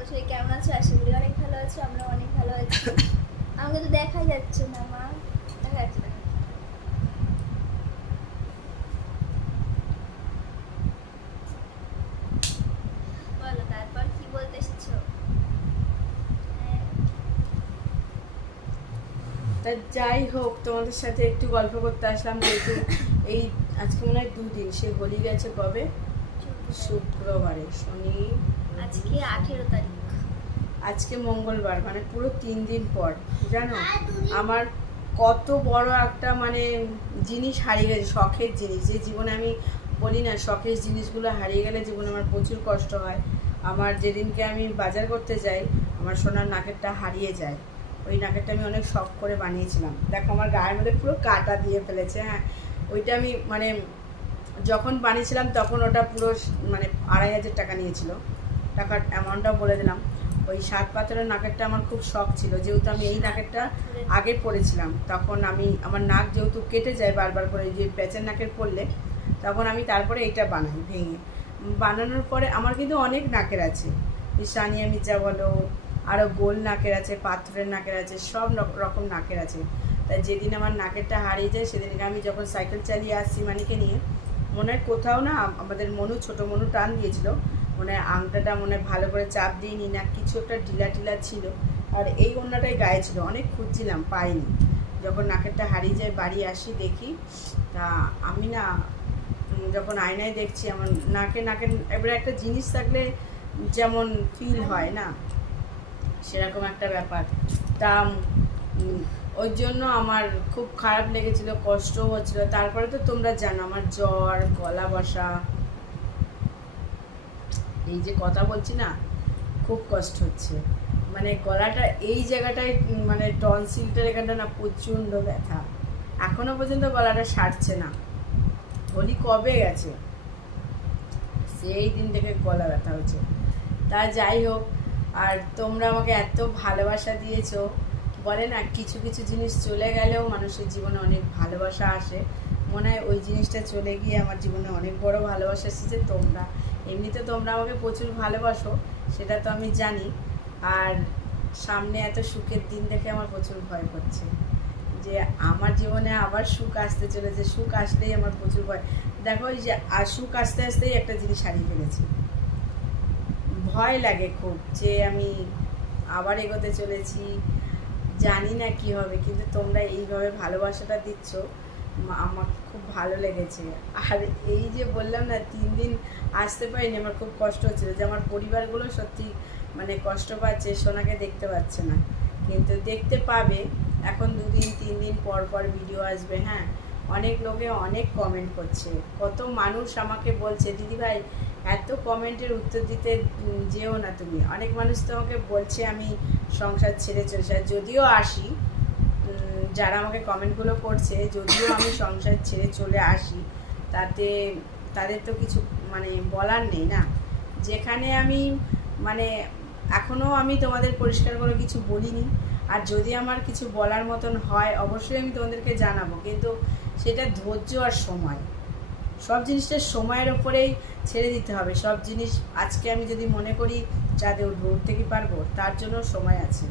সবাই কেমন আছো? আশা করি অনেক ভালো আছো আমরা অনেক ভালো আছি। আমাকে তো দেখা যাচ্ছে না মা। দেখা যাচ্ছে না। হ্যাঁ, তা যাই হোক তোমাদের সাথে একটু গল্প করতে আসলাম যেহেতু এই আজকে মনে হয় দুদিন সে হোলি গেছে কবে? শুক্রবারে শনি আজকে আঠেরো তারিখ। আজকে মঙ্গলবার মানে পুরো তিন দিন পর জানো? আমার কত বড় একটা মানে জিনিস হারিয়ে গেছে শখের জিনিস। যে জীবনে আমি বলি না শখের জিনিসগুলো হারিয়ে গেলে জীবনে আমার প্রচুর কষ্ট হয়। আমার যেদিনকে আমি বাজার করতে যাই আমার সোনার নাকেরটা হারিয়ে যায়। ওই নাকেরটা আমি অনেক শখ করে বানিয়েছিলাম। দেখো আমার গায়ের মধ্যে পুরো কাটা দিয়ে ফেলেছে হ্যাঁ? ওইটা আমি মানে যখন বানিয়েছিলাম তখন ওটা পুরো মানে আড়াই হাজার টাকা নিয়েছিল। টাকার অ্যামাউন্টটাও বলে দিলাম। ওই সাত পাথরের নাকেরটা আমার খুব শখ ছিল। যেহেতু আমি এই নাকেরটা আগে পড়েছিলাম তখন আমি, আমার নাক যেহেতু কেটে যায় বারবার করে যে পেঁচের নাকের পড়লে তখন আমি তারপরে এইটা বানাই ভেঙে। বানানোর পরে আমার কিন্তু অনেক নাকের আছে। সানিয়া মির্জা বলো আরও গোল নাকের আছে, পাথরের নাকের আছে, সব রক- রকম নাকের আছে। তাই যেদিন আমার নাকেরটা হারিয়ে যায়, সেদিনকে আমি যখন সাইকেল চালিয়ে আসছি মানিকে নিয়ে, মনে হয় কোথাও না আমাদের মনু, ছোট মনু টান দিয়েছিল। মনে হয় আংটাটা মনে ভালো করে চাপ দিইনি, না কিছু একটা ঢিলা টিলা ছিল। আর এই ওড়নাটাই গায়ে ছিল, অনেক খুঁজছিলাম, পাইনি। যখন নাকেরটা হারিয়ে যায়, বাড়ি আসি, দেখি, তা আমি না যখন আয়নায় দেখছি, আমার নাকে নাকের এবারে একটা জিনিস থাকলে যেমন ফিল হয় না, সেরকম একটা ব্যাপার। তা ওই জন্য আমার খুব খারাপ লেগেছিল কষ্ট হচ্ছিল। তারপরে তো তোমরা জানো, আমার জ্বর, গলা বসা এই যে কথা বলছি না, খুব কষ্ট হচ্ছে। মানে গলাটা এই জায়গাটায় মানে টনসিলটার এখানটা না প্রচণ্ড ব্যথা। এখনও পর্যন্ত গলাটা সারছে না। হোলি কবে গেছে? সেই দিন থেকে গলা ব্যথা হচ্ছে। তা যাই হোক, আর তোমরা আমাকে এত ভালোবাসা দিয়েছ। বলে না, কিছু কিছু জিনিস চলে গেলেও মানুষের জীবনে অনেক ভালোবাসা আসে। মনে হয় ওই জিনিসটা চলে গিয়ে আমার জীবনে অনেক বড় ভালোবাসা এসেছে তোমরা। এমনিতে তোমরা আমাকে প্রচুর ভালোবাসো, সেটা তো আমি জানি। আর সামনে এত সুখের দিন দেখে আমার প্রচুর ভয় করছে। যে আমার জীবনে আবার সুখ আসতে চলেছে, সুখ আসলেই আমার প্রচুর ভয়। দেখো এই যে সুখ আসতে আসতেই একটা জিনিস হারিয়ে ফেলেছি। ভয় লাগে খুব যে আমি আবার এগোতে চলেছি, জানি না কি হবে, কিন্তু তোমরা এইভাবে ভালোবাসাটা দিচ্ছ। আমার খুব ভালো লেগেছে। আর এই যে বললাম না, তিন দিন আসতে পারিনি, আমার খুব কষ্ট হচ্ছিল যে আমার পরিবারগুলো সত্যি মানে কষ্ট পাচ্ছে, সোনাকে দেখতে পাচ্ছে না। কিন্তু দেখতে পাবে, এখন দুদিন, তিন দিন পর পর ভিডিও আসবে হ্যাঁ? অনেক লোকে অনেক কমেন্ট করছে। কত মানুষ আমাকে বলছে, দিদি ভাই, এত কমেন্টের উত্তর দিতে যেও না তুমি। অনেক মানুষ তো আমাকে বলছে, আমি সংসার ছেড়ে চলেছি। যদিও আসি যারা আমাকে কমেন্টগুলো করছে, যদিও আমি সংসার ছেড়ে চলে আসি, তাতে তাদের তো কিছু মানে বলার নেই না। যেখানে আমি মানে এখনও আমি তোমাদের পরিষ্কার করে কিছু বলিনি। আর যদি আমার কিছু বলার মতন হয়, অবশ্যই আমি তোমাদেরকে জানাব। কিন্তু সেটা ধৈর্য আর সময়। সব জিনিসটা সময়ের ওপরেই ছেড়ে দিতে হবে। সব জিনিস আজকে আমি যদি মনে করি চাঁদে উঠবো উঠতে কি পারব, তার জন্য সময় আছে।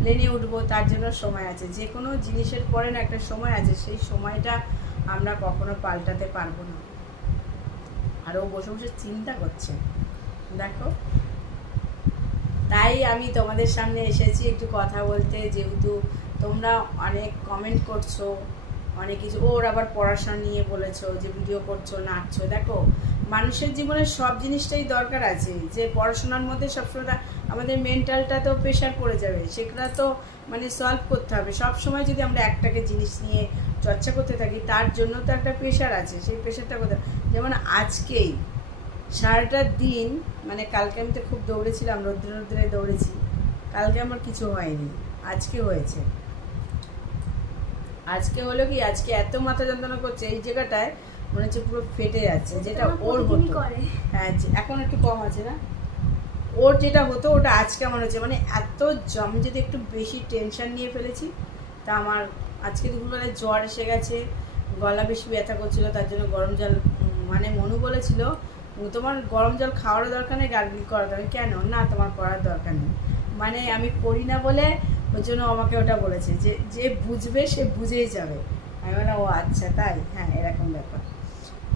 প্লেনে উঠবো, তার জন্য সময় আছে। যে কোনো জিনিসের পরে না একটা সময় আছে, সেই সময়টা আমরা কখনো পাল্টাতে পারব না। আর ও বসে বসে চিন্তা করছে। দেখো। তাই আমি তোমাদের সামনে এসেছি একটু কথা বলতে, যেহেতু তোমরা অনেক কমেন্ট করছ অনেক কিছু। ওর আবার পড়াশোনা নিয়ে বলেছ যে ভিডিও করছ, নাচছো। দেখো, মানুষের জীবনে সব জিনিসটাই দরকার আছে। যে পড়াশোনার মধ্যে সবসময় আমাদের মেন্টালটা তো প্রেশার পড়ে যাবে। সেগুলো তো মানে সলভ করতে হবে। সব সময় যদি আমরা একটাকে জিনিস নিয়ে চর্চা করতে থাকি, তার জন্য তো একটা প্রেশার আছে। সেই প্রেশারটা কোথায়? যেমন আজকেই সারাটা দিন মানে কালকে আমি তো খুব দৌড়েছিলাম, রৌদ্র রৌদ্রে দৌড়েছি। কালকে আমার কিছু হয়নি। আজকে হয়েছে। আজকে হলো কি আজকে এত মাথা যন্ত্রণা করছে এই জায়গাটায় মনে হচ্ছে পুরো ফেটে যাচ্ছে যেটা ওর হতো। হ্যাঁ এখন একটু কম আছে না? ওর যেটা হতো ওটা আজকে আমার হচ্ছে মানে এত আমি যদি একটু বেশি টেনশন নিয়ে ফেলেছি তা আমার আজকে দুপুরবেলায় জ্বর এসে গেছে গলা বেশি ব্যথা করছিল তার জন্য গরম জল মানে মনু বলেছিল তোমার গরম জল খাওয়ারও দরকার নেই গার্গিল করার দরকার কেন? না তোমার করার দরকার নেই। মানে আমি করি না বলে ওর জন্য আমাকে ওটা বলেছে যে যে বুঝবে সে বুঝেই যাবে। আমি বললাম, ও আচ্ছা তাই? হ্যাঁ এরকম ব্যাপার।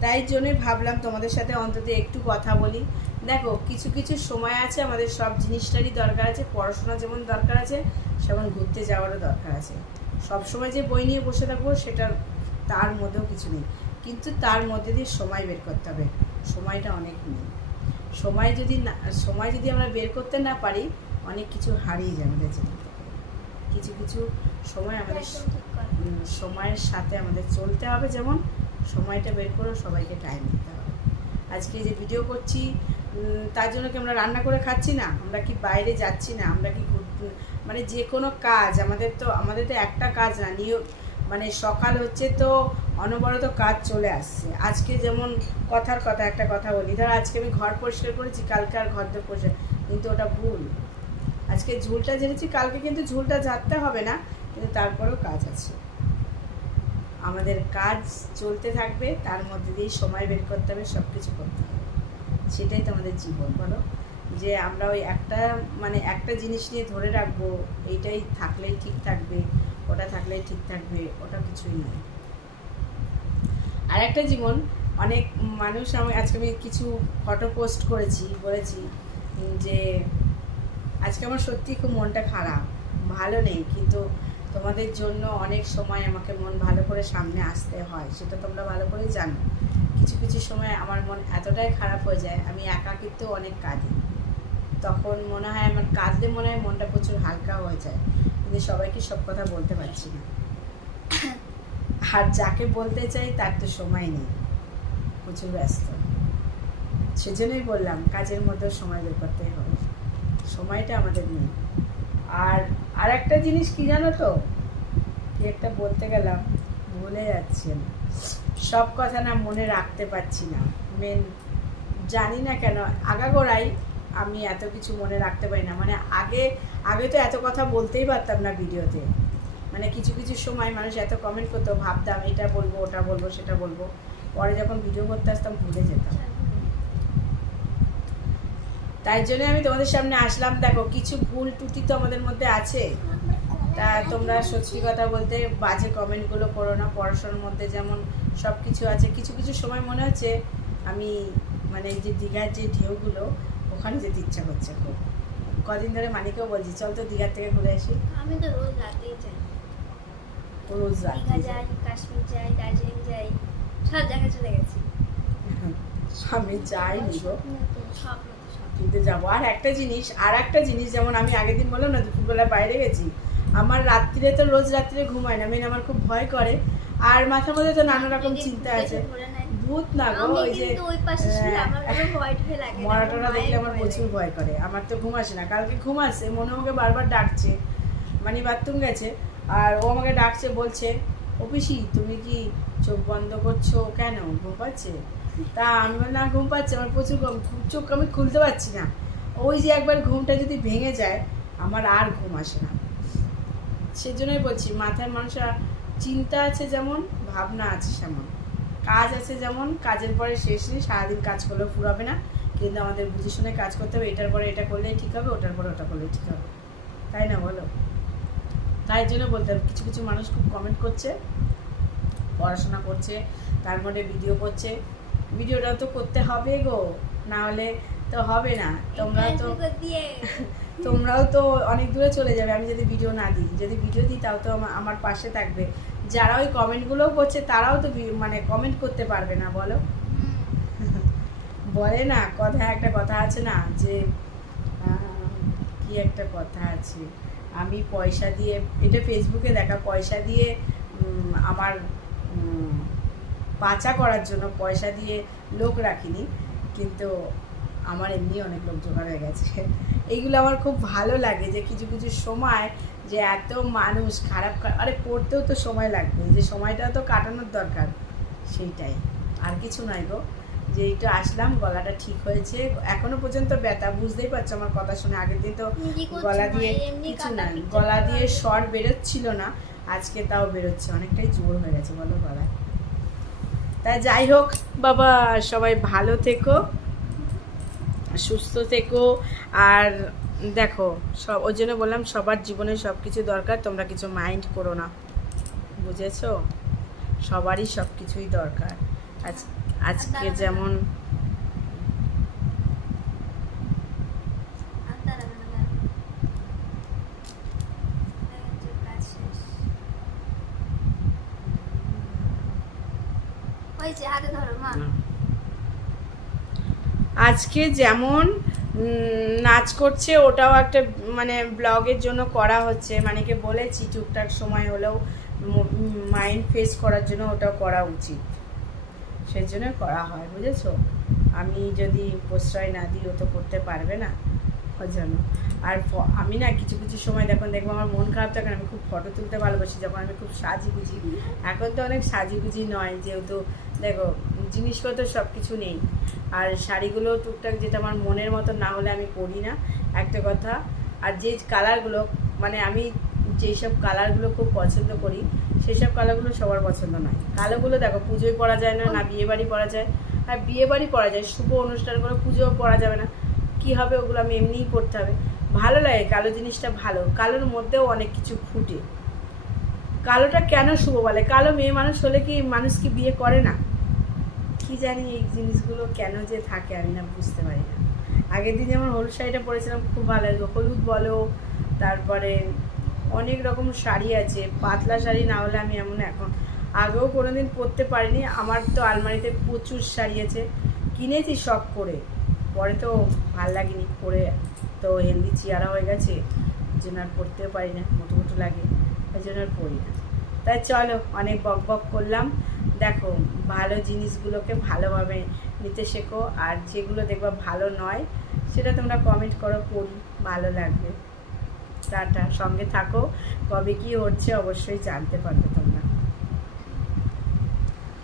তাই জন্যই ভাবলাম তোমাদের সাথে অন্তত একটু কথা বলি। দেখো, কিছু কিছু সময় আছে, আমাদের সব জিনিসটারই দরকার আছে, পড়াশোনা যেমন দরকার আছে, সেমন ঘুরতে যাওয়ারও দরকার আছে। সব সময় যে বই নিয়ে বসে থাকব, সেটার তার মধ্যেও কিছু নেই। কিন্তু তার মধ্যে দিয়ে সময় বের করতে হবে। সময়টা অনেক নেই। সময় যদি না, সময় যদি আমরা বের করতে না পারি, অনেক কিছু হারিয়ে যাবে আমাদের কিছু কিছু সময় আমাদের সময়ের সাথে আমাদের চলতে হবে যেমন সময়টা বের করে সবাইকে টাইম দিতে হবে। আজকে যে ভিডিও করছি তার জন্য কি আমরা রান্না করে খাচ্ছি না? আমরা কি বাইরে যাচ্ছি না? আমরা কি মানে যে কোনো কাজ আমাদের তো আমাদের তো একটা কাজ না নিয়ে মানে সকাল হচ্ছে তো অনবরত কাজ চলে আসছে। আজকে যেমন কথার কথা একটা কথা বলি। ধর আজকে আমি ঘর পরিষ্কার করেছি কালকে আর ঘর পরিষ্কার কিন্তু ওটা ভুল। আজকে ঝুলটা জেনেছি, কালকে কিন্তু ঝুলটা ঝাড়তে হবে না, কিন্তু তারপরেও কাজ আছে। আমাদের কাজ চলতে থাকবে, তার মধ্যে দিয়েই সময় বের করতে হবে সব কিছু করতে হবে। সেটাই তো আমাদের জীবন, বলো? যে আমরা ওই একটা মানে একটা জিনিস নিয়ে ধরে রাখব, এইটাই থাকলেই ঠিক থাকবে, ওটা থাকলেই ঠিক থাকবে, ওটা কিছুই নয়। আর একটা জীবন, অনেক মানুষ আমি, আজকে আমি কিছু ফটো পোস্ট করেছি, বলেছি, যে আজকে আমার সত্যি খুব মনটা খারাপ। ভালো নেই, কিন্তু তোমাদের জন্য অনেক সময় আমাকে মন ভালো করে সামনে আসতে হয়, সেটা তোমরা ভালো করেই জানো। কিছু কিছু সময় আমার মন এতটাই খারাপ হয়ে যায়, আমি একাকিত্ব অনেক কাঁদি। তখন মনে হয় আমার কাঁদলে মনে হয় মনটা প্রচুর হালকা হয়ে যায়, কিন্তু সবাইকে সব কথা বলতে পারছি না। আর যাকে বলতে চাই তার তো সময় নেই, প্রচুর ব্যস্ত। সেজন্যই বললাম, কাজের মধ্যেও সময় বের করতে হবে। সময়টা আমাদের নেই। আর আর একটা জিনিস কি জানো তো? কি একটা বলতে গেলাম, ভুলে যাচ্ছি আমি। সব কথা না মনে রাখতে পারছি না। মেন জানি না কেন, আগাগোড়াই আমি এত কিছু মনে রাখতে পারি না। মানে আগে আগে তো এত কথা বলতেই পারতাম না ভিডিওতে। মানে কিছু কিছু সময় মানুষ এত কমেন্ট করতো, ভাবতাম এটা বলব, ওটা বলব, সেটা বলব। পরে যখন ভিডিও করতে আসতাম, ভুলে যেতাম। তাই জন্য আমি তোমাদের সামনে আসলাম। দেখো কিছু ভুল ত্রুটি তো আমাদের মধ্যে আছে। তা তোমরা সত্যি কথা বলতে বাজে কমেন্টগুলো করো না। পড়াশোনার মধ্যে যেমন সব কিছু আছে। কিছু কিছু সময় মনে হচ্ছে আমি মানে যে দীঘার যে ঢেউগুলো ওখানে যেতে ইচ্ছা করছে খুব। কদিন ধরে মানিকেও বলছি চল তো দীঘার থেকে ঘুরে আসি। আমি তো রোজ রাতেই যাই। রোজ যাই। কাশ্মীর যাই দার্জিলিং যাই সব জায়গায় চলে গেছি। আমি যাইনি গো। কিন্তু যাব। আর একটা জিনিস আর একটা জিনিস যেমন আমি আগের দিন বললাম না দুপুরবেলা বাইরে গেছি। আমার রাত্রিরে তো রোজ রাত্রিরে ঘুমায় না মেন আমার খুব ভয় করে। আর মাথার মধ্যে তো নানা রকম চিন্তা আছে। ভূত না গো ওই যে মরাটোরা দেখলে আমার প্রচুর ভয় করে। আমার তো ঘুম আসে না। কালকে ঘুম আসে মনে আমাকে বারবার ডাকছে। মানে বাথরুম গেছে আর ও আমাকে ডাকছে বলছে অফিসি তুমি কি চোখ বন্ধ করছ কেন? ঘুম পাচ্ছে? তা আমি না, ঘুম পাচ্ছি আমার প্রচুর চোখ আমি খুলতে পারছি না। ওই যে একবার ঘুমটা যদি ভেঙে যায়, আমার আর ঘুম আসে না। সেজন্যই বলছি মাথায় মানুষের চিন্তা আছে যেমন, ভাবনা আছে সেমন। কাজ আছে যেমন, কাজের পরে শেষ নেই, সারাদিন কাজ করলেও ফুরাবে না। কিন্তু আমাদের বুঝে শুনে কাজ করতে হবে, এটার পরে এটা করলেই ঠিক হবে, ওটার পরে ওটা করলেই ঠিক হবে। তাই না বলো? তাই জন্য বলতে হবে, কিছু কিছু মানুষ খুব কমেন্ট করছে, পড়াশোনা করছে, তার মধ্যে ভিডিও করছে। ভিডিওটা তো করতে হবে গো না হলে তো হবে না। তোমরা তো তোমরাও তো অনেক দূরে চলে যাবে আমি যদি ভিডিও না দিই। যদি ভিডিও দিই তাও তো আমার পাশে থাকবে। যারা ওই কমেন্টগুলোও করছে তারাও তো মানে কমেন্ট করতে পারবে না বলো? বলে না কথা একটা কথা আছে না যে কি একটা কথা আছে? আমি পয়সা দিয়ে এটা ফেসবুকে দেখা পয়সা দিয়ে আমার পাচা করার জন্য পয়সা দিয়ে লোক রাখিনি কিন্তু আমার এমনি অনেক লোক জোগাড় হয়ে গেছে। এইগুলো আমার খুব ভালো লাগে যে কিছু কিছু সময় যে এত মানুষ খারাপ আরে পড়তেও তো সময় লাগবে যে সময়টা তো কাটানোর দরকার সেইটাই। আর কিছু নয় গো যে একটু আসলাম গলাটা ঠিক হয়েছে এখনও পর্যন্ত ব্যথা বুঝতেই পারছ আমার কথা শুনে আগের দিন তো গলা দিয়ে কিছু না গলা দিয়ে স্বর বেরোচ্ছিল না আজকে তাও বেরোচ্ছে অনেকটাই জোর হয়ে গেছে বলো গলায়। তা যাই হোক, বাবা, সবাই ভালো থেকো, সুস্থ থেকো। আর দেখো, সব, ওই জন্য বললাম সবার জীবনে সব কিছু দরকার, তোমরা কিছু মাইন্ড করো না। বুঝেছ? সবারই সব কিছুই দরকার। আজ, আজকে যেমন আর দাঁড়াবে না দাঁড়াবে। এই যে কাজ শেষ। হয়েছে হাতে ধরো মা আজকে যেমন নাচ করছে ওটাও একটা মানে ব্লগের জন্য করা হচ্ছে। মানে কি বলেছি টুকটাক সময় হলেও মাইন্ড ফ্রেশ করার জন্য ওটাও করা উচিত। সেই জন্য করা হয় বুঝেছ? আমি যদি প্রশ্রয় না দিই ও তো করতে পারবে না। ওই জন্য। আর আমি না কিছু কিছু সময় দেখুন দেখব আমার মন খারাপ থাকে না, আমি খুব ফটো তুলতে ভালোবাসি যখন আমি খুব সাজি গুজি এখন তো অনেক সাজি গুজি নয় যেহেতু দেখো, জিনিসপত্র সব কিছু নেই। আর শাড়িগুলো টুকটাক যেটা আমার মনের মতো না হলে আমি পরি না, একটা কথা। আর যে কালারগুলো মানে আমি যেই সব কালারগুলো খুব পছন্দ করি সেই সব কালারগুলো সবার পছন্দ নয়। কালোগুলো দেখো, পুজোয় পরা যায় না না বিয়ে বাড়ি পরা যায়। আর বিয়ে বাড়ি পরা যায়, শুভ অনুষ্ঠান করে পুজো পরা যাবে না। কি হবে ওগুলো আমি এমনিই পরতে হবে। ভালো লাগে, কালো জিনিসটা ভালো। কালোর মধ্যেও অনেক কিছু ফুটে। কালোটা কেন শুভ বলে? কালো মেয়ে মানুষ হলে কি মানুষ কি বিয়ে করে না? কি জানি এই জিনিসগুলো কেন যে থাকে আমি না বুঝতে পারি না। আগের দিন যেমন হলুদ শাড়িটা পরেছিলাম, খুব ভালো লাগল। হলুদ বলো, তারপরে অনেক রকম শাড়ি আছে। পাতলা শাড়ি না হলে আমি এমন এখন আগেও কোনোদিন পরতে পারিনি। আমার তো আলমারিতে প্রচুর শাড়ি আছে। কিনেছি শখ করে। পরে তো ভালো লাগেনি। পরে তো হেলদি চেয়ারা হয়ে গেছে। জন্য আর পরতেও পারি না। মোটো মোটো লাগে। ওই জন্য পরি না তাই চলো, অনেক বক বক করলাম। দেখো, ভালো জিনিসগুলোকে ভালোভাবে নিতে শেখো, আর যেগুলো দেখবা ভালো নয়, সেটা তোমরা কমেন্ট করো পড়ি ভালো লাগবে। টাটা, সঙ্গে থাকো। কবে কি হচ্ছে অবশ্যই জানতে পারবে তোমরা।